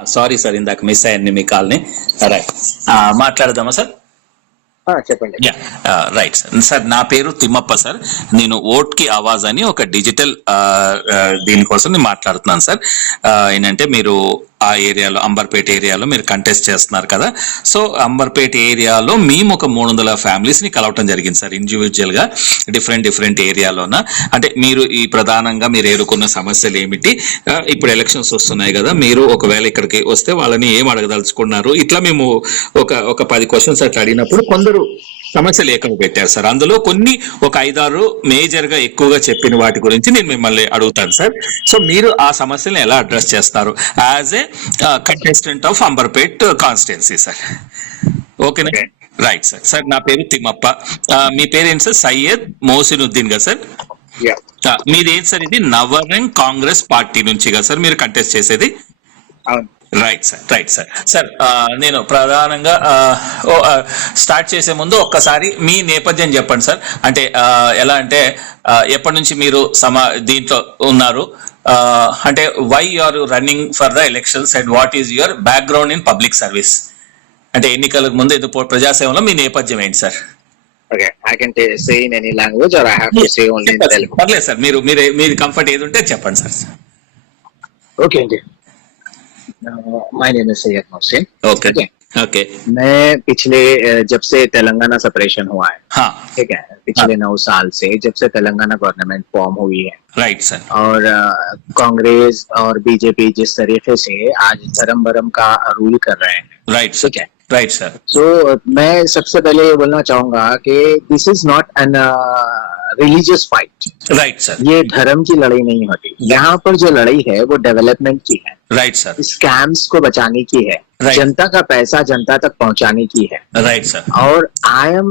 Sorry sir, ఇందాక miss అయ్యండి మీ కాల్ని. రైట్, మాట్లాడదామా సార్? చెప్పండి. Yeah, right sir. సార్ నా పేరు తిమ్మప్ప సార్. నేను ఓట్ కి ఆవాజ్ అని ఒక డిజిటల్ దీనికోసం నేను మాట్లాడుతున్నాను సార్. ఏంటంటే మీరు ఆ ఏరియాలో అంబర్పేట ఏరియాలో మీరు కంటెస్ట్ చేస్తున్నారు కదా. సో అంబర్పేట ఏరియాలో మేము ఒక 300 ఫ్యామిలీస్ ని కలవటం జరిగింది సార్, ఇండివిజువల్ గా డిఫరెంట్ ఏరియాలోన. అంటే మీరు ఈ ప్రధానంగా మీరు ఎదుర్కొన్న సమస్యలు ఏమిటి, ఇప్పుడు ఎలక్షన్స్ వస్తున్నాయి కదా, మీరు ఒకవేళ ఇక్కడికి వస్తే వాళ్ళని ఏం అడగదలుచుకున్నారు, ఇట్లా మేము ఒక 10 క్వశ్చన్స్ అట్లా అడిగినప్పుడు కొందరు సమస్యలు ఏకంగా పెట్టారు సార్. అందులో కొన్ని ఒక 5-6 మేజర్ గా ఎక్కువగా చెప్పిన వాటి గురించి నేను మిమ్మల్ని అడుగుతాను సార్. సో మీరు ఆ సమస్యలను ఎలా అడ్రస్ చేస్తారు as a contestant of Amberpet constituency sir? ఓకేనా? Right sir. సార్ నా పేరు తిమ్మప్ప. మీ పేరేంటి సార్? సయ్యద్ మోసినుద్దీన్ కదా సార్? మీదేంటి సార్? ఇది నవరంగ్ కాంగ్రెస్ పార్టీ నుంచి కదా సార్ మీరు కంటెస్ట్ చేసేది? Right sir, right sir. Sir నేను ప్రధానంగా స్టార్ట్ చేసే ముందు ఒక్కసారి మీ నేపథ్యం చెప్పండి సార్. అంటే ఎలా అంటే ఎప్పటి నుంచి మీరు దీంట్లో ఉన్నారు, అంటే why you are running for the elections and what is your background in public service? అంటే ఎన్నికలకు ముందు ఎందుకు ప్రజాసేవలో మీ నేపథ్యం ఏంటి sir? Okay, I can say in any language or I have to say only in Telugu? పర్లేదు sir, మీరు కంఫర్ట్ ఏది ఉంటే చెప్పండి sir. Okay, my name is Sayyed Mohsin. Okay. Okay. मैं पिछले जब से तेलंगाना सेपरेशन हुआ है, हाँ, ठीक है, पिछले 9 साल से जब से तेलंगाना गवर्नमेंट फॉर्म हुई है, राइट सर, और कांग्रेस और बीजेपी जिस तरीके से आज धर्म भरम का रूल कर रहे हैं, राइट ठीक है, राइट सर। तो मैं सबसे पहले ये बोलना चाहूंगा कि this is not an religious fight, right sir. ये धर्म की लड़ाई नहीं होती। यहाँ पर जो लड़ाई है वो डेवलपमेंट की है, राइट सर, स्कैम्स को बचाने की है, जनता का पैसा जनता तक पहुंचाने की है, राइट सर। और I am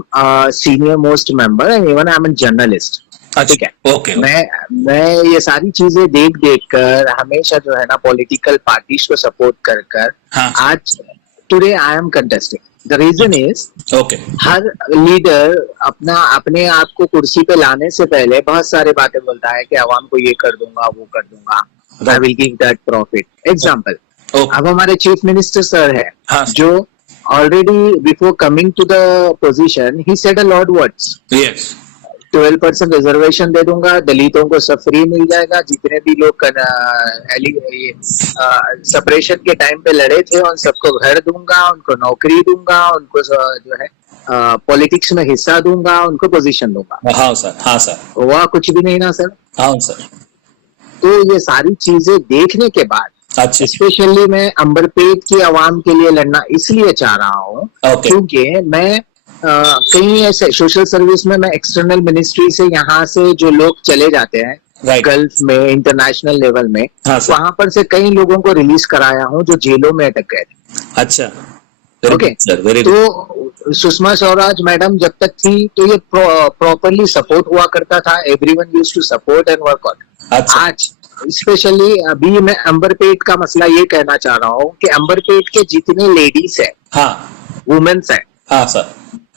senior most member and even I am an journalist, ठीक है। ओके, मैं ये सारी चीजें देख कर हमेशा जो है ना पॉलिटिकल पार्टीज को सपोर्ट कर हाँ, आज today I am contesting. The reason is, okay, हर लीडर अपने आप को कुर्सी पे लाने से पहले बहुत सारे बातें बोलता है कि अवाम को ये कर दूंगा, वो कर दूंगा, I will give that profit. Example, अब हमारे चीफ मिनिस्टर सर है, हाँ, जो already before coming to the position he said a lot words, yes, 12% reservation दे दूंगा, दलितों को सब फ्री मिल जाएगा, जितने भी लोग सेपरेशन के टाइम पे लड़े थे उन सबको घर दूंगा, उनको नौकरी दूंगा, उनको जो है पॉलिटिक्स में हिस्सा दूंगा, उनको पोजीशन दूंगा। हाँ सर, हाँ सर, वह कुछ भी नहीं ना सर। हाँ सर। तो ये सारी चीजें देखने के बाद अच्छा, स्पेशली मैं अंबरपेट की आवाम के लिए लड़ना इसलिए चाह रहा हूँ क्योंकि मैं कई ऐसे सोशल सर्विस में मैं एक्सटर्नल मिनिस्ट्री से यहाँ से जो लोग चले जाते हैं गल्फ में, इंटरनेशनल लेवल में, वहां पर से कई लोगों को रिलीज कराया हूँ जो जेलों में अटक गए थे। अच्छा, ओके, तो सुषमा स्वराज मैडम जब तक थी तो ये प्रॉपरली सपोर्ट हुआ करता था, everyone used to support and work on. आज स्पेशली अभी मैं अंबरपेट का मसला ये कहना चाह रहा हूँ कि अंबरपेट के जितने लेडीज है, हाँ, वुमेन्स है, हाँ सर,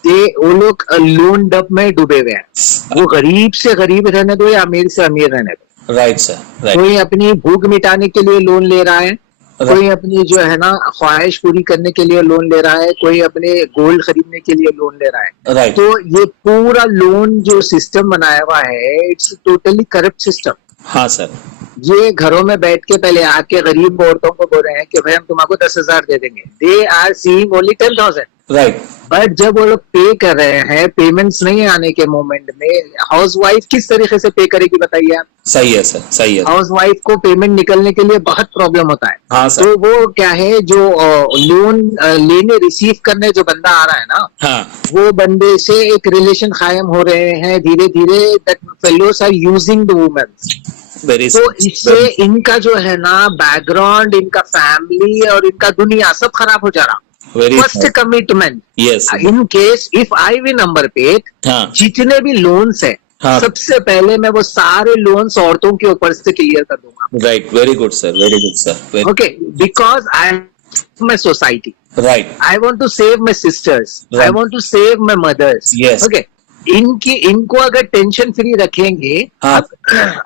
वो लोग लोन डब में डूबे हुए हैं। वो गरीब से गरीब रहने दो या अमीर से अमीर रहने दो, राइट सर, राइट, कोई अपनी भूख मिटाने के लिए लोन ले रहा है, कोई अपनी जो है ना ख्वाहिश पूरी करने के लिए लोन ले रहा है, कोई अपने गोल्ड खरीदने के लिए लोन ले रहा है, राइट। तो ये पूरा लोन जो सिस्टम बनाया हुआ है इट्स टोटली करप्ट सिस्टम। हाँ सर, ये घरों में बैठ के पहले आके गरीब औरतों को बोल रहे हैं कि भाई हम तुमको 10,000 दे देंगे, they are seeing only 10,000, right. But जब वो लोग पे कर रहे हैं, पेमेंट्स नहीं आने के मोमेंट में हाउस वाइफ किस तरीके से पे करेगी बताइए आप? सही है सर, सही है। हाउस वाइफ को पेमेंट निकलने के लिए बहुत प्रॉब्लम होता है। हाँ सर। तो वो क्या है, जो लोन लेने रिसीव करने जो बंदा आ रहा है ना, हाँ, वो बंदे से एक रिलेशन कायम हो रहे हैं धीरे धीरे, that fellows are using the women. तो इससे इनका जो है ना बैकग्राउंड, इनका फैमिली और इनका दुनिया सब खराब हो जा रहा। First commitment, in case if I win Amberpet, जितने भी लोन्स है, सबसे पहले मैं वो सारे लोन्स औरतों के ऊपर से क्लियर कर दूंगा। Right, very good sir, very good sir. Okay, because I am my society, right, I want to save my sisters, I want to save my mothers, okay. इनको अगर टेंशन फ्री रखेंगे, हाँ।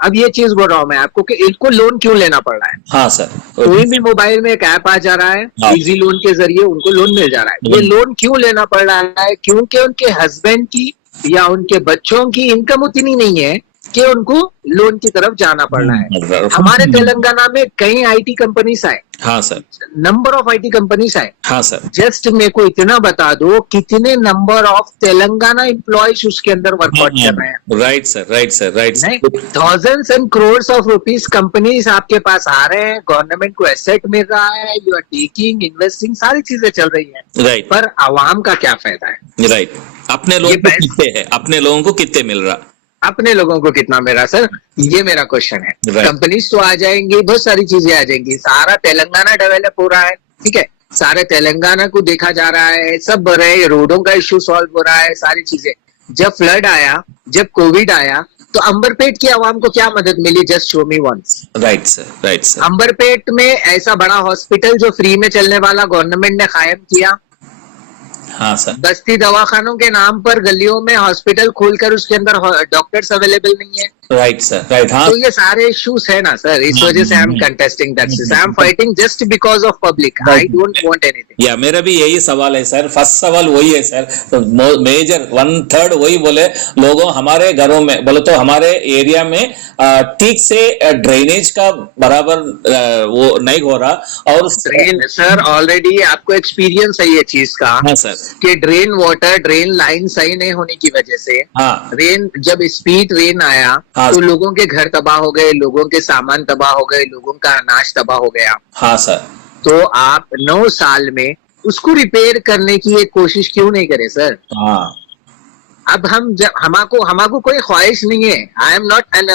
अब ये चीज बोल रहा हूँ मैं आपको कि इनको लोन क्यों लेना पड़ रहा है। हाँ सर, कोई भी मोबाइल में एक ऐप आ जा रहा है, हाँ। इजी लोन के जरिए उनको लोन मिल जा रहा है। ये लोन क्यों लेना पड़ रहा है? क्योंकि उनके हस्बैंड की या उनके बच्चों की इनकम उतनी नहीं है कि उनको लोन की तरफ जाना पड़ रहा है। हमारे तेलंगाना में कई आईटी कंपनीज आए, हाँ sir, number of IT companies आए। हाँ सर, जस्ट मेरे को इतना बता दो कितने नंबर ऑफ तेलंगाना एम्प्लॉयज उसके अंदर वर्कआउट कर रहे हैं। Right sir, right sir, right नहीं, sir, thousands and crores of rupees companies आपके पास आ रहे हैं, गवर्नमेंट को एसेट मिल रहा है, यू आर टेकिंग, इन्वेस्टिंग, सारी चीजें चल रही हैं। राइट, पर आवाम का क्या फायदा है? राइट। अपने लोगों को कितने है, अपने लोगों को कितने मिल रहा? अपने लोगों को कितना मिल रहा सर, ये मेरा क्वेश्चन है। Right. कंपनीज तो आ जाएंगी, बहुत सारी चीजें आ जाएंगी, सारा तेलंगाना डेवलप हो रहा है, ठीक है, सारे तेलंगाना को देखा जा रहा है, सब रहे, रोडों का इश्यू सॉल्व हो रहा है, सारी चीजें। जब फ्लड आया, जब कोविड आया, तो अंबरपेट की आवाम को क्या मदद मिली? Just show me once. Right sir, right sir. Amberpet में ऐसा बड़ा हॉस्पिटल जो फ्री में चलने वाला गवर्नमेंट ने कायम किया। हाँ सर, बस्ती दवाखानों के नाम पर गलियों में हॉस्पिटल खोलकर उसके अंदर डॉक्टर्स अवेलेबल नहीं है। Right sir, right. हाँ, तो ये सारे इश्यूज है ना सर, इस वजह से आई am contesting that, I am fighting just because of public, I don't want anything. या मेरा भी यही सवाल है सर, फर्स्ट सवाल वही है सर, तो मेजर 1/3 वही बोले, लोगों हमारे घरों में बोले तो हमारे एरिया में ठीक से ड्रेनेज का बराबर वो नहीं हो रहा, और ड्रेन सर ऑलरेडी आपको एक्सपीरियंस है ये चीज का। हाँ सर, कि ड्रेन वाटर, ड्रेन लाइन सही नहीं होने की वजह से, हाँ, रेन जब स्पीड रेन आया, हाँ, तो लोगों के घर तबाह हो गए, लोगों के सामान तबाह हो गए, लोगों का अनाज तबाह हो गया। हाँ सर। तो आप 9 साल में उसको रिपेयर करने की एक कोशिश क्यों नहीं करे सर? हाँ, अब हमाको कोई ख्वाहिश नहीं है। I am not an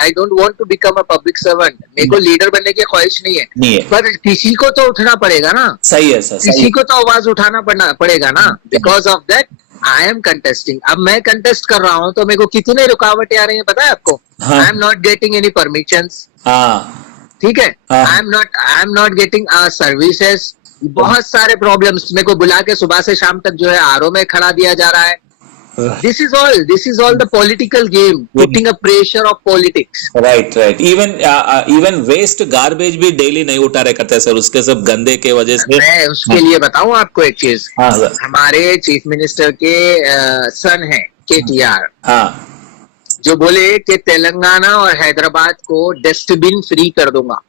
I don't want to become a public servant, मेरे को लीडर बनने की ख्वाहिश नहीं है, पर किसी को तो उठना पड़ेगा ना। सही है सर, किसी को तो आवाज उठाना पड़ेगा ना। Because of that I am contesting. अब मैं कंटेस्ट कर रहा हूँ तो मेरे को कितने रुकावटें आ रही है पता है आपको? आई am not getting any permissions, ठीक है, I am not getting services, बहुत सारे प्रॉब्लम्स। मेरे को बुला के सुबह से शाम तक जो है आरओ में खड़ा दिया जा रहा है। This is all the political game, putting a pressure of politics. Right, right. Even waste garbage भी डेली नहीं उठा रहे करते सर, उसके सब गंदे के वजह से। मैं उसके लिए बताऊं आपको एक चीज। हाँ सर, हमारे चीफ मिनिस्टर के सन है KTR, हाँ, जो बोले कि तेलंगाना और हैदराबाद को डस्टबिन फ्री कर दूंगा।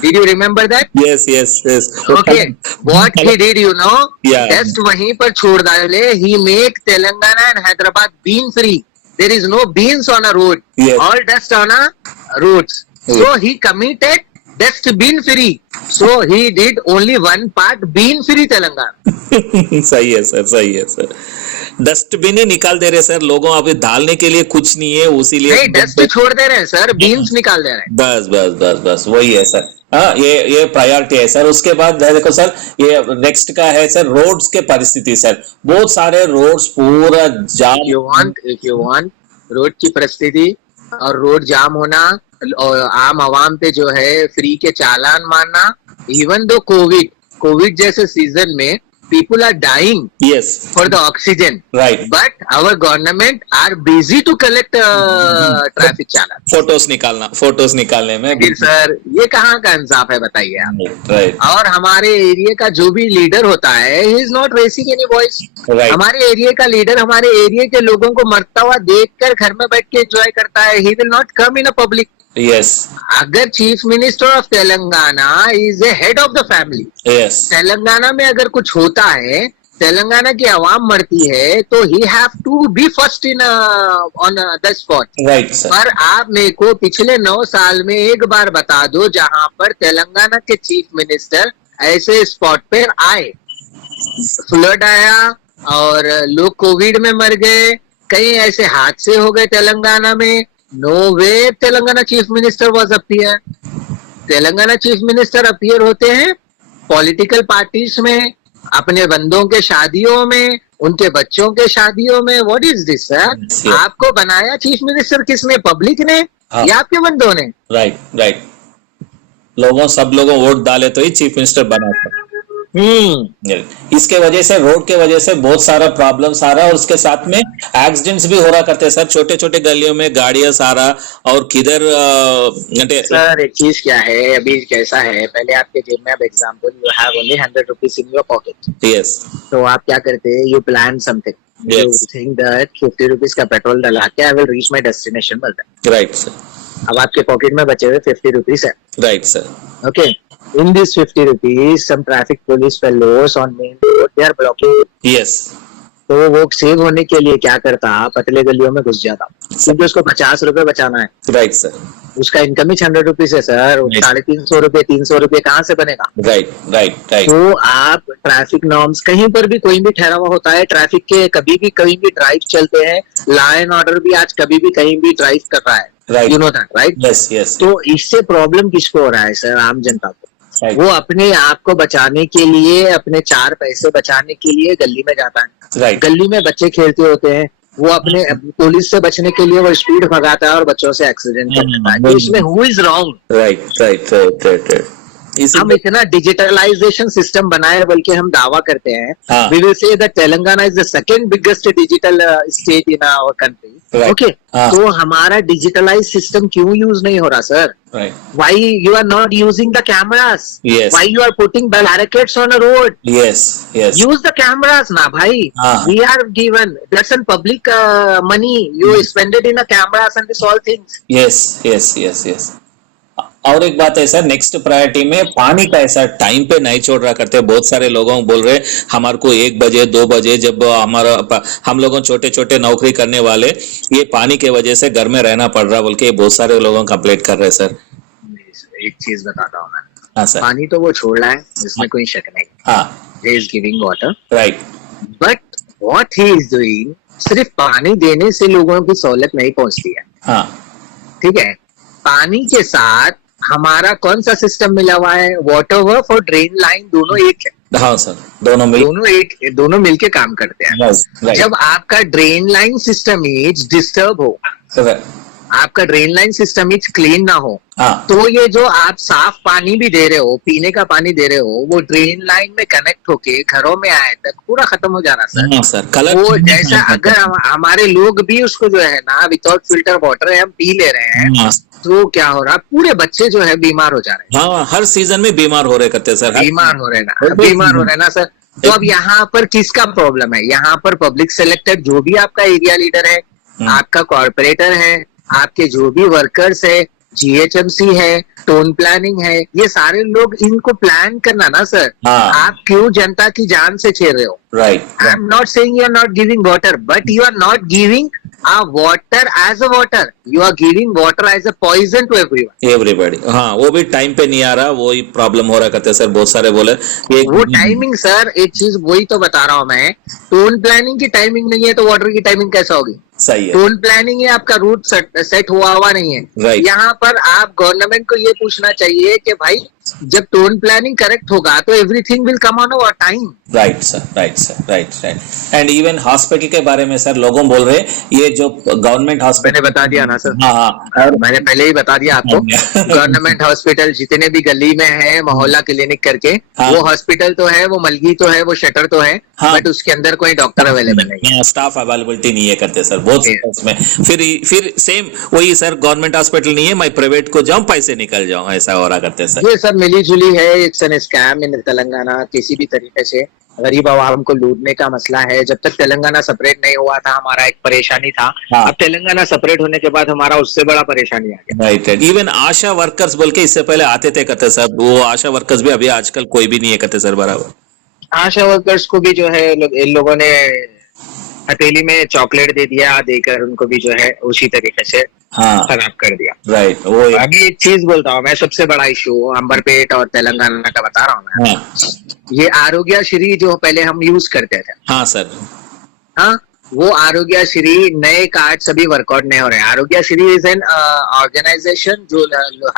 Did you remember that? yes, yes, yes. Okay, what he did, you know? Yeah. Dust वहीं पर छोड़ डाले। He make Telangana and Hyderabad bean free. There is no beans on a road. Yes. All dust on a roads. So he committed dustbin free. So he did only one part, bean free Telangana. सही है sir, सही है sir. Dustbin ही निकाल दे रहे sir, लोगों अभी डालने के लिए कुछ नहीं है, उसी लिए नहीं, डस्ट छोड़ दे रहे हैं सर, बीन्स निकाल दे रहे हैं। बस बस बस बस वही है सर। हाँ, ये प्रायोरिटी है सर। उसके बाद देखो सर, ये नेक्स्ट का है सर रोड्स के परिस्थिति सर, बहुत सारे रोड्स पूरा जाम। If you want रोड की परिस्थिति और रोड जाम होना और आम आवाम पे जो है फ्री के चालान मारना, इवन दो कोविड जैसे सीजन में people are dying for the oxygen, right, but our government are busy to collect traffic challan, photos निकालने में। फिर सर ये कहाँ का इंसाफ है बताइए आप? right. और हमारे एरिया का जो भी लीडर होता है, he is not raising any voice. right. हमारे एरिया का लीडर हमारे एरिया के लोगों को मरता हुआ देखकर घर में बैठ के एंजॉय करता है। he will not come in a public. yes. अगर chief minister of Telangana is a head of the family, yes. Telangana में अगर कुछ होता है, तेलंगाना की आवाम मरती है, तो he have to be first in on the spot. Right sir. पर आप मेरे को पिछले 9 साल में एक बार बता दो जहां पर तेलंगाना के चीफ मिनिस्टर ऐसे स्पॉट पर आए। फ्लड आया और लोग कोविड में मर गए, कई ऐसे हादसे हो गए तेलंगाना में, no way Telangana chief minister was appear. Telangana chief minister appear होते हैं पॉलिटिकल पार्टीज में, अपने बंदों के शादियों में, उनके बच्चों के शादियों में। What is this sir? आपको बनाया चीफ मिनिस्टर किसने? पब्लिक ने या आपके बंदों ने? Right, right. सब लोगों वोट डाले तो ही चीफ मिनिस्टर बना था। इसके वजह से रोड के वजह से बहुत सारा प्रॉब्लम सारा और उसके साथ में एक्सीडेंट्स भी हो रहा करते हैं सर, छोटे छोटे गलियों में गाड़ियां सारा और किधर सर एक चीज क्या है, अभी कैसा है, पहले आपके जेब में, अब example you have only 100 rupees in your pocket, yes तो आप क्या करते हैं, you plan something, you think that 50 rupees का पेट्रोल डला के I will reach my destination, बोलते हैं, राइट सर, अब आपके पॉकेट में बचे हुए 50 रुपीज है, right sir, okay, in this 50 rupees some traffic police fellows on main road they are blocking, yes तो वो सेव होने के लिए क्या करता, पतले गलियों में घुस जाता, क्योंकि उसको 50 रुपए बचाना है, राइट सर, उसका इनकम ही 100 रुपीज है सर, 350 रुपए 300 रुपए कहाँ से बनेगा, राइट राइट राइट, तो आप ट्रैफिक नॉर्म्स कहीं पर भी कोई भी ठहरावा होता है, ट्रैफिक के कभी भी कहीं भी ड्राइव चलते हैं, लॉ एंड ऑर्डर भी आज कभी भी कहीं भी ड्राइव कर रहा है, Right. You know that right, yes yes, तो इससे प्रॉब्लम किसको हो रहा है सर, आम जनता को, Right. वो अपने आप को बचाने के लिए, अपने 4 पैसे बचाने के लिए गली में जाता है, राइट, गली में बच्चे खेलते होते हैं, वो अपने पुलिस से बचने के लिए वो स्पीड भगाता है और बच्चों से एक्सीडेंट कर देता है, तो इसमें who is wrong, right right right right, हम इतना डिजिटलाइजेशन सिस्टम बनाए बल्कि हम दावा करते हैं, हाँ. We will say that Telangana is the second biggest digital state in our country, Right. Okay, हाँ. तो हमारा डिजिटलाइज सिस्टम क्यों यूज नहीं हो रहा sir, right, why you are not using the cameras, Yes. why you are putting barricades on a road, yes yes, use the cameras na bhai, हाँ. we are given, that's in public money, you spend it in a cameras and this all things, yes yes yes yes, और एक बात है sir, next priority में पानी का ऐसा time पे नहीं छोड़ रहा करते, बहुत सारे लोगों बोल रहे हमारे को 1 बजे 2 बजे जब हम लोगों छोटे छोटे नौकरी करने वाले ये पानी के वजह से घर में रहना पड़ रहा बोल के बहुत सारे लोगों कंप्लेंट कर रहे हैं सर। एक चीज बताता हूँ मैं, हाँ सर, पानी तो वो छोड़ रहा है जिसमें कोई शक नहीं, हाँ he is giving water, right, but what he is doing, सिर्फ पानी देने से लोगों की सहूलत नहीं पहुंचती है, हाँ ठीक है, पानी के साथ हमारा कौन सा सिस्टम मिला हुआ है, वाटर वर्क और ड्रेन लाइन दोनों एक है, हाँ सर, दोनों मिलके काम करते हैं, राइट, जब आपका drain line system is disturb हो, आपका drain line system is clean ना हो, हाँ तो ये जो आप साफ पानी भी दे रहे हो, पीने का पानी दे रहे हो, वो ड्रेन लाइन में कनेक्ट होके घरों में आए तक पूरा खत्म हो जाना सर, हाँ सर, कलर वो जैसा अगर हमारे लोग भी उसको जो है ना विदाउट फिल्टर वाटर हम पी ले रहे हैं, हाँ, तो क्या हो रहा, पूरे बच्चे जो है बीमार हो जा रहे हैं, हाँ हर सीजन में बीमार हो रहे करते हैं सर, बीमार हो रहे हैं ना सर, तो अब यहाँ पर किसका प्रॉब्लम है, यहाँ पर पब्लिक सेलेक्टेड जो भी आपका एरिया लीडर है, आपका कॉर्पोरेटर है, आपके जो भी वर्कर्स है, GHMC है, टोन प्लानिंग है, ये सारे लोग इनको प्लान करना ना सर, हाँ. आप क्यों जनता की जान से छेड़ रहे हो, right, I am not saying you are not giving water, but you are not giving a water as a water, you are giving water as a poison to everyone, everybody, हाँ वो भी टाइम पे नहीं आ रहा, वो ही problem हो रहा करते सर, बहुत सारे बोले वो टाइमिंग सर, एक चीज वही तो बता रहा हूँ मैं, टोन प्लानिंग की टाइमिंग नहीं है तो वाटर की टाइमिंग कैसा होगी, सही है, टोन प्लानिंग है, आपका रूट सेट हुआ नहीं है, Right. यहाँ पर आप गवर्नमेंट को ये पूछना चाहिए कि भाई जब टोन प्लानिंग करेक्ट होगा तो everything will come on over time, right sir, right sir, right right, and even hospital के बारे में सर लोगों बोल रहे ये जो गवर्नमेंट हॉस्पिटल, मैंने बता दिया ना सर, हाँ हाँ, मैंने पहले ही बता दिया आपको, गवर्नमेंट हॉस्पिटल जितने भी गली में है, मोहल्ला क्लिनिक करके, हाँ. वो हॉस्पिटल तो है, वो मलगी तो है, वो शटर तो है, हाँ. बट उसके अंदर कोई डॉक्टर अवेलेबल नहीं है, स्टाफ अवेलेबिलिटी नहीं है करते सर, बहुत उसमें फिर सेम वही सर, गवर्नमेंट हॉस्पिटल नहीं है, मैं प्राइवेट को जाऊं पैसे निकल जाऊं, ऐसा हो रहा करते सर, ये सब मिली जुली है, इट्स एन स्कैम इन तेलंगाना, किसी भी तरीके से गरीब आवाम को लूटने का मसला है, जब तक तेलंगाना सेपरेट नहीं हुआ था हमारा एक परेशानी था, हाँ. अब तेलंगाना सेपरेट होने के बाद हमारा उससे बड़ा परेशानी आ गया, राइट राइट, इवन आशा वर्कर्स बोल के इससे पहले आते थे करते सर, वो आशा वर्कर्स भी अभी आजकल कोई भी नहीं है करते सर बराबर, आशा वर्कर्स को भी जो है इन लोगों ने हथेली में चॉकलेट दे दिया, देकर उनको भी जो है उसी तरीके से हाँ खराब कर दिया, राइट, वो अभी एक चीज बोलता हूँ मैं, सबसे बड़ा इशू अंबरपेट और तेलंगाना का बता रहा हूँ मैं, हाँ ये आरोग्य श्री जो पहले हम यूज करते थे, हाँ सर, हाँ वो आरोग्यश्री नए कार्ड सभी वर्कआउट नहीं हो रहे हैं। आरोग्यश्री इज एन ऑर्गेनाइजेशन जो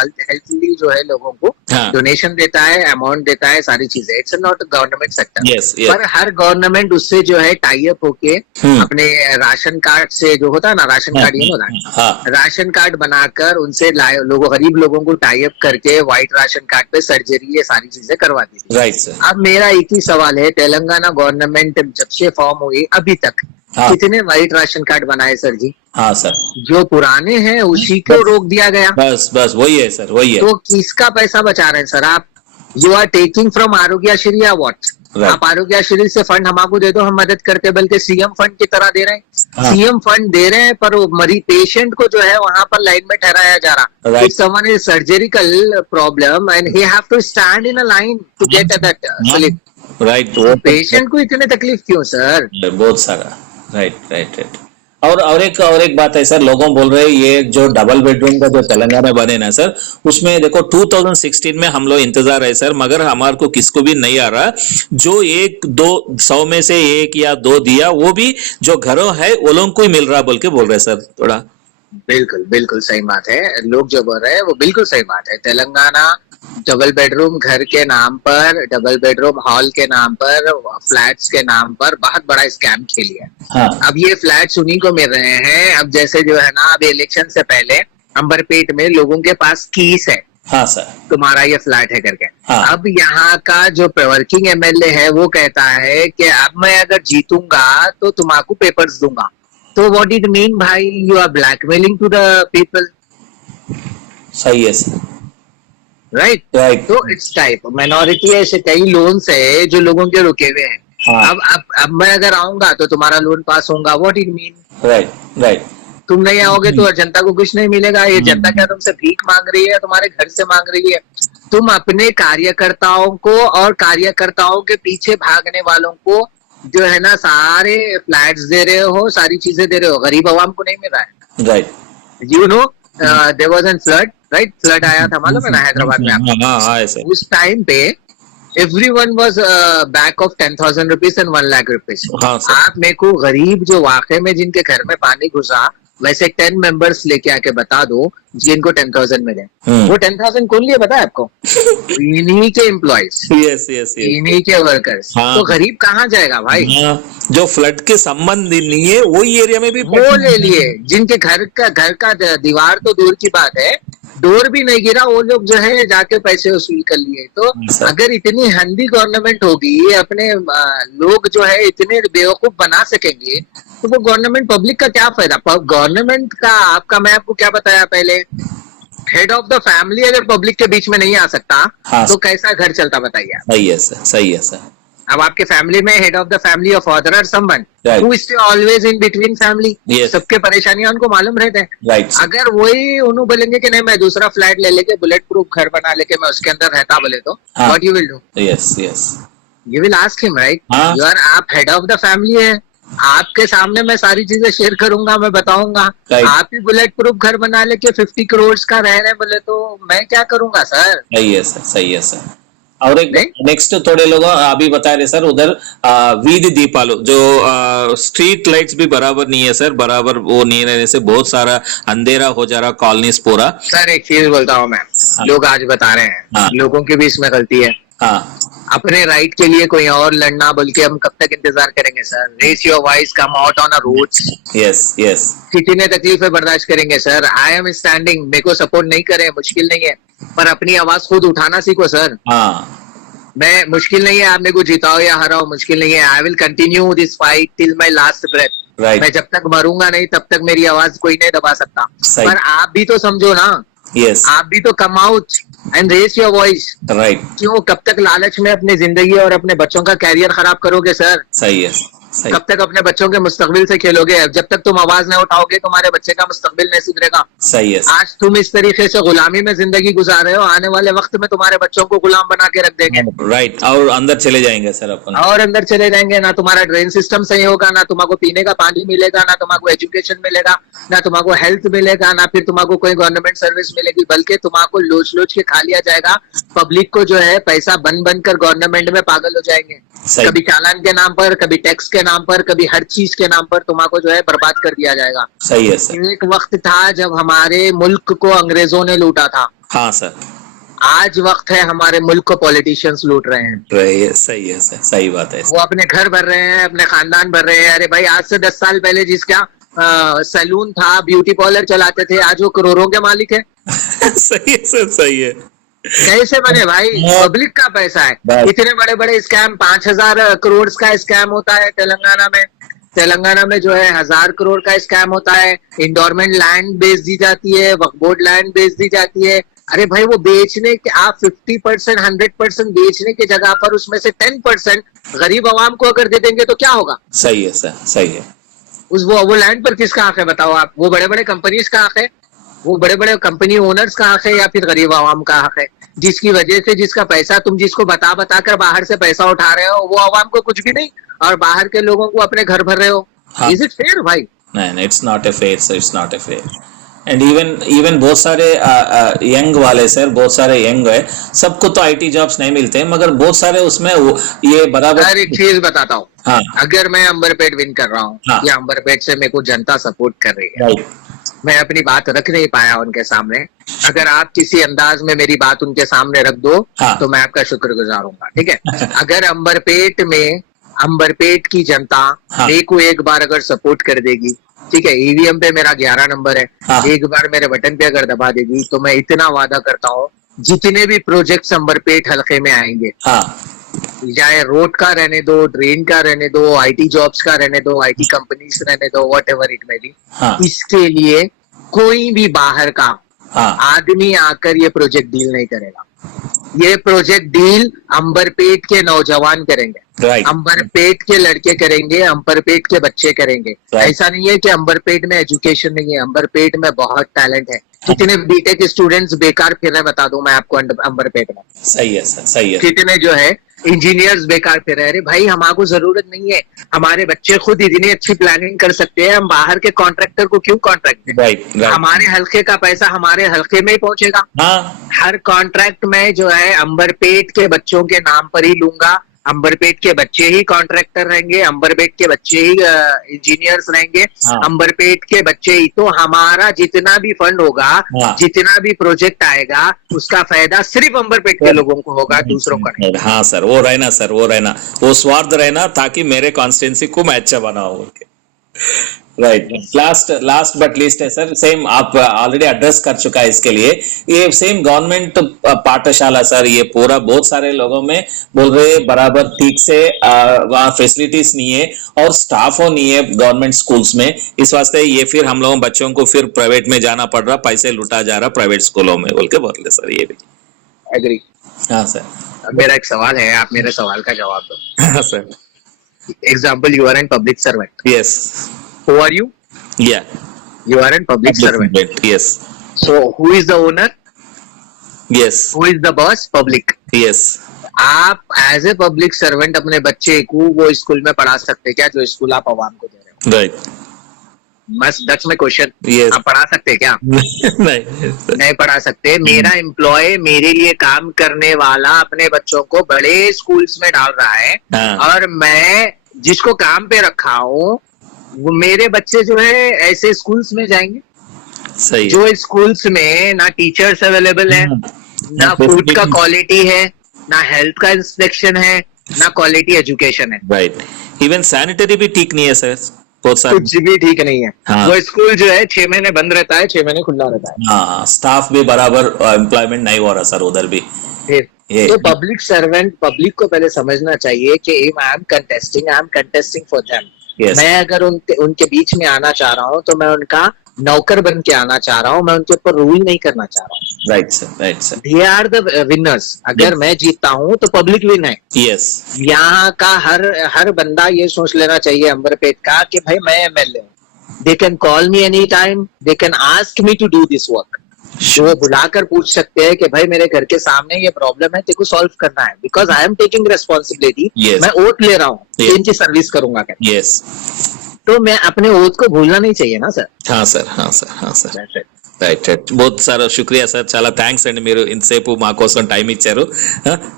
हेल्थली जो है लोगों को हाँ। डोनेशन देता है, अमाउंट देता है, सारी चीजें। It's not government sector. Yes yes पर हर गवर्नमेंट उससे जो है टाई अप होके अपने राशन कार्ड से जो होता है ना, राशन कार्ड ये होता है, हाँ राशन कार्ड बनाकर उनसे लोगों गरीब लोगों को टाई अप करके व्हाइट राशन कार्ड पे सर्जरी ये सारी चीजें करवाती थी। Right sir. अब मेरा एक ही सवाल है, तेलंगाना गवर्नमेंट जब से फॉर्म हुई अभी तक हाँ। कितने व्हाइट राशन कार्ड बनाए सर जी? हाँ सर, जो पुराने हैं उसी को रोक दिया गया। बस बस वही है सर, वही है। तो किसका पैसा बचा रहे हैं सर आप? You are taking from Aarogyasri या व्हाट? Right. आप आरोग्यश्री से फंड हमको दे दो, हम मदद करते, बल्कि सीएम फंड की तरह दे रहे हैं। हाँ। सीएम फंड दे रहे हैं पर वो मरीज पेशेंट को जो है वहां पर लाइन में ठहराया जा रहा। Right. If someone is surgical problem and he have to stand in a line to get that slip. Right, patient को इतने तकलीफ क्यों सर? बहुत सारा। Right right right. और एक बात है सर, लोगों बोल रहे हैं ये जो डबल बेडरूम का जो तेलंगाना बने ना सर, उसमें देखो 2016 में हम लोग इंतजार है सर, मगर हमारे को किसको भी नहीं आ रहा। जो 1-2 में से 1 या 2 दिया, वो भी जो घरों है वो लोगों को ही मिल रहा बोल के बोल रहे सर थोड़ा। बिल्कुल बिल्कुल सही बात है। लोग जो बोल रहे हैं वो बिल्कुल सही बात है। तेलंगाना डबल बेडरूम घर के नाम पर, डबल बेडरूम हॉल के नाम पर, फ्लैट्स के नाम पर बहुत बड़ा स्कैम खेली है। हाँ। अब ये फ्लैट्स उन्हीं को मिल रहे हैं। अब जैसे जो है ना, अब इलेक्शन से पहले अंबरपेट में लोगों के पास कीस है, हाँ सर, तुम्हारा ये फ्लैट है करके। हाँ। अब यहाँ का जो वर्किंग एमएलए है वो कहता है कि अब मैं अगर जीतूंगा तो तुम्हारा पेपर्स दूंगा। तो व्हाट इट मीन भाई? You are blackmailing to the people, सही है सर। राइट? राइट। तो इट्स टाइप माइनॉरिटी ऐसे कई लोन्स है जो लोगों के रुके हुए हैं। हाँ। अब मैं अगर आऊंगा तो तुम्हारा लोन पास होगा। What it mean? Right right. तुम नहीं आओगे तो जनता को कुछ नहीं मिलेगा। ये जनता क्या तुमसे भीख मांग रही है? तुम्हारे घर से मांग रही है? तुम अपने कार्यकर्ताओं को और कार्यकर्ताओं के पीछे भागने वालों को जो है ना सारे फ्लैट्स दे रहे हो, सारी चीजें दे रहे हो, गरीब आवाम को नहीं मिल रहा है। Right. You know there was an flood, right? Flood आया था मालूम है ना हैदराबाद में आपको? हाँ सर। उस टाइम पे everyone was back of 10,000 rupees and 1 lakh rupees। हाँ सर। आप मेरे को गरीब जो वाकई में जिनके घर में पानी घुसा वैसे 10 मेंबर्स लेके आके बता दो जिनको 10,000 मिले। वो 10,000 कौन लिए पता है आपको? इन्हीं के एम्प्लॉयज, यस यस यस। इन्हीं के वर्कर्स। हाँ। तो गरीब कहाँ जाएगा भाई? हाँ, जो फ्लड के संबंध नहीं है वही एरिया में भी वो ले लिए जिनके घर का दीवार तो दूर की बात है, डोर भी नहीं गिरा, वो लोग जो है जाके पैसे वसूल कर लिए। तो अगर इतनी हंडी गवर्नमेंट होगी, अपने लोग जो है इतने बेवकूफ बना सकेंगे, तो वो गवर्नमेंट पब्लिक का क्या फायदा? गवर्नमेंट का आपका, मैं आपको क्या बताया पहले, हेड ऑफ द फैमिली अगर पब्लिक के बीच में नहीं आ सकता हाँ। तो कैसा घर चलता बताइए? सही है सर, सही है सर। अब आपके फैमिली में हेड ऑफ द फैमिली और फादर और someone Right. Who is always in between family, Yes. सबके परेशानियां उनको मालूम रहते हैं। राइट। अगर वही उन्होंने बोलेंगे कि नहीं मैं दूसरा फ्लैट ले लेके बुलेट प्रूफ घर बना लेके मैं उसके अंदर रहता बोले तो हाँ। What you will do? Yes yes. You will ask him, right? हाँ। यू आर, आप हेड ऑफ द फैमिली है, आपके सामने मैं सारी चीजें शेयर करूंगा, मैं बताऊंगा। Right. आप ही बुलेट प्रूफ घर बना लेके 50 करोड़ का रह रहे बोले तो मैं क्या करूंगा सर? सही है सर, सही है सर। और एक नहीं? नेक्स्ट थोड़े लोग अभी बता रहे सर, उधर वीधि दीपालो जो स्ट्रीट लाइट्स भी बराबर नहीं है सर, बराबर वो नहीं रहने से बहुत सारा अंधेरा हो जा रहा कॉलोनीज पूरा। सर एक चीज बोलता हूँ मैं, लोग आज बता रहे हैं, हाँ। लोगों की भी इसमें गलती है। हाँ अपने राइट के लिए कोई और लड़ना बोल के हम कब तक इंतजार करेंगे sir? Raise your voice, come out on a roads. Yes yes. कितने तकलीफें बर्दाश्त करेंगे सर? आई एम स्टैंडिंग, मेरे को सपोर्ट नहीं करें, मुश्किल नहीं है, पर अपनी आवाज खुद उठाना सीखो सर। हाँ मैं, मुश्किल नहीं है आप मेरे को जिताओ या हराओ, मुश्किल नहीं है। I will continue this fight till my last breath. Right. मैं जब तक मरूंगा नहीं तब तक मेरी आवाज कोई नहीं दबा सकता। सही। पर आप भी तो समझो ना, यस। आप भी तो come out and raise your voice. Right. क्यों कब तक लालच में अपनी जिंदगी और अपने बच्चों का कैरियर खराब करोगे सर? सही है सही। कब तक अपने बच्चों के मुस्तकबिल से खेलोगे? जब तक तुम आवाज नहीं उठाओगे तुम्हारे बच्चे का मुस्तकबिल नहीं सुधरेगा। सही है। आज तुम इस तरीके से गुलामी में जिंदगी गुजार रहे हो, आने वाले वक्त में तुम्हारे बच्चों को गुलाम बना के रख देंगे। राइट। और अंदर चले जाएंगे सर अपन। और अंदर चले जाएंगे, ना तुम्हारा ड्रेन सिस्टम सही होगा, ना तुम्हारा पीने का पानी मिलेगा, ना तुम्हारा एजुकेशन मिलेगा, ना तुम्हारा हेल्थ मिलेगा, ना फिर तुम्हारा कोई गवर्नमेंट सर्विस मिलेगी, बल्कि तुम्हारा लोच लोच के खा लिया जाएगा। पब्लिक को जो है पैसा बन बन कर गवर्नमेंट में पागल हो जाएंगे, सही। कभी चालान के नाम पर, कभी टैक्स के के नाम पर, कभी हर चीज के नाम पर तुम्हारा जो है बर्बाद कर दिया जाएगा। सही है सर। एक वक्त था जब हमारे मुल्क को अंग्रेजों ने लूटा था, हाँ सर। आज वक्त है हमारे मुल्क को पॉलिटिशियंस लूट रहे हैं। सही है सर, सही बात है। वो अपने घर भर रहे हैं, अपने खानदान भर रहे हैं। अरे भाई, आज से 10 साल पहले जिसका सैलून था, ब्यूटी पार्लर चलाते थे, आज वो करोड़ों के मालिक है। सही है सर, सही है। कैसे बने भाई? पब्लिक का पैसा है। इतने बड़े बड़े स्कैम, 5,000 करोड़ का स्कैम होता है तेलंगाना में। तेलंगाना में जो है 1,000 करोड़ का स्कैम होता है। इंडोरमेंट लैंड बेच दी जाती है, वक्फ बोर्ड लैंड बेच दी जाती है। अरे भाई, वो बेचने के आप 50%, 100% बेचने की जगह पर उसमें से 10% गरीब आवाम को अगर दे देंगे तो क्या होगा? सही है सर, सही है। वो लैंड पर किसका हक है बताओ आप? वो बड़े बड़े कंपनीज का हक है, वो बड़े बड़े कंपनी ओनर्स का हक है, या फिर गरीब आवाम का हक है? जिसकी वजह से, जिसका पैसा तुम जिसको बता बता कर बाहर से पैसा उठा रहे हो, वो आवाम को कुछ भी नहीं, और बाहर के लोगों को अपने घर भर रहे हो। इज इट फेयर भाई? नहीं, it's not a fair sir, it's not a fair. And even बहुत सारे यंग वाले सर, बहुत सारे यंग है, सबको तो आईटी जॉब्स नहीं मिलते, मगर बहुत सारे उसमें ये बराबर। एक चीज बताता हूँ, हाँ। अगर मैं अंबरपेट विन कर रहा हूँ, हाँ। या अंबरपेट से मेरे को जनता सपोर्ट कर रही है, मैं अपनी बात रख नहीं पाया उनके सामने, अगर आप किसी अंदाज में मेरी बात उनके सामने रख दो, हाँ। तो मैं आपका शुक्रगुजार हूँगा, ठीक है? अगर अंबरपेट की जनता हाँ। मेरे को एक बार अगर सपोर्ट कर देगी, ठीक है, ईवीएम पे मेरा 11 नंबर है, हाँ। एक बार मेरे बटन पे अगर दबा देगी, तो मैं इतना वादा करता हूँ, जितने भी प्रोजेक्ट्स अंबरपेट हल्के में आएंगे, हाँ। चाहे रोड का रहने दो, ड्रेन का रहने दो, आईटी जॉब्स का रहने दो, आईटी कंपनीज रहने दो, what ever it may be, इसके लिए कोई भी बाहर का आदमी आकर ये प्रोजेक्ट डील नहीं करेगा। ये प्रोजेक्ट डील अंबरपेट के नौजवान करेंगे, अंबरपेट के लड़के करेंगे, अंबरपेट के बच्चे करेंगे। ऐसा नहीं है कि अंबरपेट में एजुकेशन नहीं है, अंबरपेट में बहुत टैलेंट है। कितने बीटेक स्टूडेंट्स बेकार फिर रहे बता दूं मैं आपको अंबरपेट में। सही है सर, सही है। कितने जो है इंजीनियर्स बेकार फिर रहे। अरे भाई, हमको जरूरत नहीं है, हमारे बच्चे खुद इतनी अच्छी प्लानिंग कर सकते हैं, हम बाहर के कॉन्ट्रैक्टर को क्यों कॉन्ट्रैक्ट दें? हमारे हल्के का पैसा हमारे हल्के में ही पहुंचेगा। हर कॉन्ट्रैक्ट में जो है अंबरपेट के बच्चों के नाम पर ही लूंगा, अंबरपेट के बच्चे ही कॉन्ट्रैक्टर रहेंगे, अंबरपेट के बच्चे ही इंजीनियर्स रहेंगे, अंबरपेट के बच्चे ही। तो हमारा जितना भी फंड होगा, जितना भी प्रोजेक्ट आएगा, उसका फायदा सिर्फ अंबरपेट के लोगों को होगा, दूसरों का नहीं। हाँ सर, वो रहना सर, वो स्वार्थ रहना, ताकि मेरे कॉन्स्टिट्यूंसी को मैं अच्छा बनाऊं। राइट। लास्ट बट लीस्ट है सर, सेम आप ऑलरेडी एड्रेस कर चुका है इसके लिए, ये सेम गवर्नमेंट पाठशाला सर, ये पूरा बहुत सारे लोगों में बोल रहे बराबर ठीक से वहाँ फैसिलिटीज नहीं है और स्टाफ हो नहीं है गवर्नमेंट स्कूल्स में। इस वास्ते ये फिर हम लोगों बच्चों को फिर प्राइवेट में जाना पड़ रहा, पैसे लुटा जा रहा प्राइवेट स्कूलों में बोल के बोल रहे सर। ये भी एग्री। हाँ सर। मेरा एक सवाल है, आप मेरे सवाल का जवाब दो। हाँ sir. Example, you are an public servant. Yes. Who are you? Yeah. You are a public servant. Yes. So who is the owner? Yes. Who is the boss? Public. Yes. आप एज ए पब्लिक सर्वेंट अपने बच्चे को वो school में पढ़ा सकते क्या जो स्कूल आप आवाम को दे रहे हो? Right. मस्त, दैट्स माय क्वेश्चन। Yes. आप पढ़ा सकते क्या? नहीं पढ़ा सकते। मेरा एम्प्लॉय, मेरे लिए काम करने वाला अपने बच्चों को बड़े स्कूल्स में डाल रहा है, और मैं जिसको काम पे रखा हूँ, वो मेरे बच्चे जो है ऐसे स्कूल्स में जाएंगे। सही। जो स्कूल्स में ना टीचर्स अवेलेबल है, ना फूड का क्वालिटी है, ना हेल्थ का इंस्पेक्शन है, ना क्वालिटी एजुकेशन है। राइट। इवन सैनिटरी भी ठीक नहीं है सर, कुछ भी ठीक नहीं है। हाँ। वो स्कूल जो है 6 महीने बंद रहता है, 6 महीने खुला रहता है। हाँ, स्टाफ भी बराबर एम्प्लॉयमेंट नहीं हो रहा सर उधर भी। तो पब्लिक सर्वेंट, पब्लिक को पहले समझना चाहिए कि आई am contesting for them. Yes. मैं अगर उनके बीच में आना चाह रहा हूँ, तो मैं उनका नौकर बन के आना चाह रहा हूँ, मैं उनके ऊपर रूल नहीं करना चाह रहा हूँ। Right sir, right sir. They are the winners. अगर मैं जीतता हूँ तो पब्लिक विन है। यस। यहाँ का हर बंदा ये सोच लेना चाहिए अंबरपेट का कि भाई मैं एमएलए हूँ, they can call me any time, they can ask me to do this work. वो बुलाकर पूछ सकते हैं कि भाई मेरे घर के सामने ये प्रॉब्लम है, तेरे को सॉल्व करना है, because I am taking responsibility. मैं ओथ ले रहा हूँ, इनकी सर्विस करूंगा। यस। तो मैं अपने ओथ को भूलना नहीं चाहिए ना सर। हाँ सर, हाँ सर, हाँ सर। రైట్ రైట్ बहुत सारा शुक्रिया सर, చాలా థ్యాంక్స్ అండి, మీరు ఇంతసేపు మా కోసం టైం ఇచ్చారు.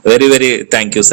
Very very thank you sir.